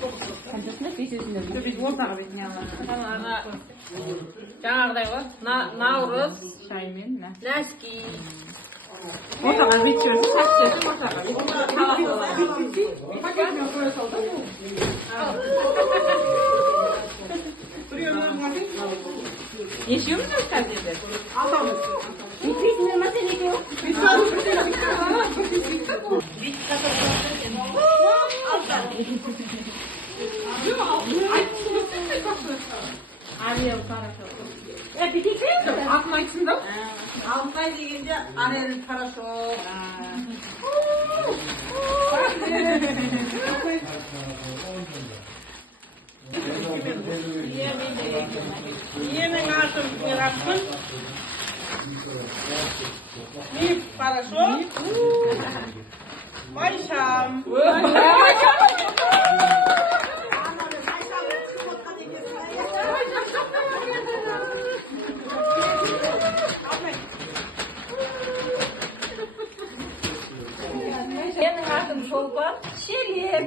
Қаншасында 500-інде ме? Біз ортаға бетін Ана жаңағыдай ғой. Наурыз, Шаймен, нәски. ортаға бет жүрсің, сәтсіз ортаға бет. Пакетіне қоя салды. Нешеуіміз өз қазірді? Атамыз. Битпейсіңдер ма сен екеуі? Арел хорошо. Бітейсің? Атын айтсын да? Алтay дегенде Арел хорошо. Менің атым Мирапкүл. Миф хорошо. Майшам. Менің атым Шолпан. Шелек.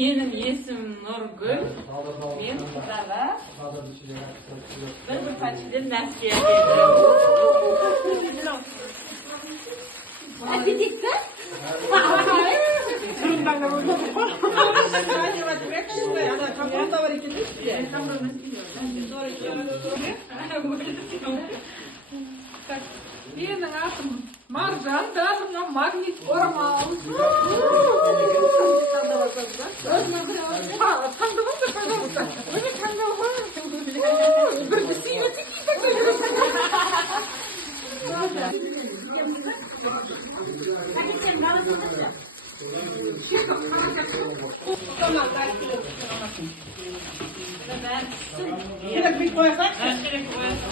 Менің есім Нұргүл. Мен Құдаға бір пачеден нәски әкелдім. Аппетитті? Менің атым Маржан, даже мына магнит орамал. Таңдамаңдар, пожалуйста. Міне таңдауға. Бірді сүйметіп Керек бит қоясақ? Керек қоясың.